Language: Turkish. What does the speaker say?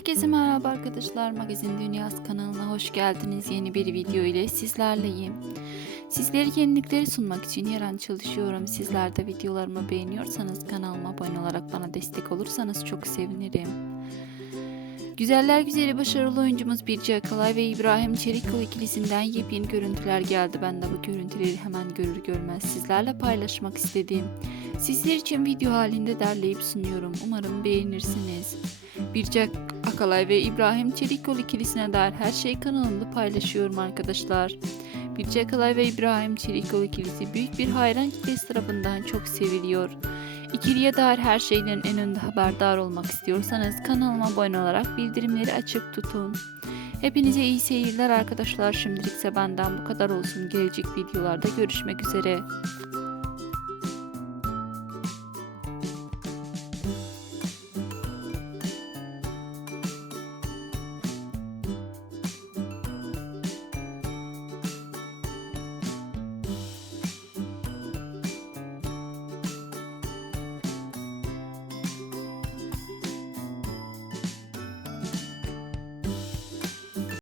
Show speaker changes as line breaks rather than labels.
Herkese merhaba arkadaşlar. Magazin Dünyası kanalına hoş geldiniz. Yeni bir video ile sizlerleyim. Sizlere yenilikleri sunmak için her an çalışıyorum. Sizler de videolarımı beğeniyorsanız kanalıma abone olarak bana destek olursanız çok sevinirim. Güzeller güzeli başarılı oyuncumuz Birce Akalay ve İbrahim Çelikkol ikilisinden yepyeni görüntüler geldi. Ben de bu görüntüleri hemen görür görmez sizlerle paylaşmak istedim. Sizler için video halinde derleyip sunuyorum. Umarım beğenirsiniz. Birce Akalay ve İbrahim Çelikkol ikilisine dair her şeyi kanalımda paylaşıyorum arkadaşlar. Birce Akalay ve İbrahim Çelikkol ikilisi büyük bir hayran kitlesi tarafından çok seviliyor. İkiliye dair her şeyden en önde haberdar olmak istiyorsanız kanalıma abone olarak bildirimleri açık tutun. Hepinize iyi seyirler arkadaşlar. Şimdilikse benden bu kadar olsun. Gelecek videolarda görüşmek üzere.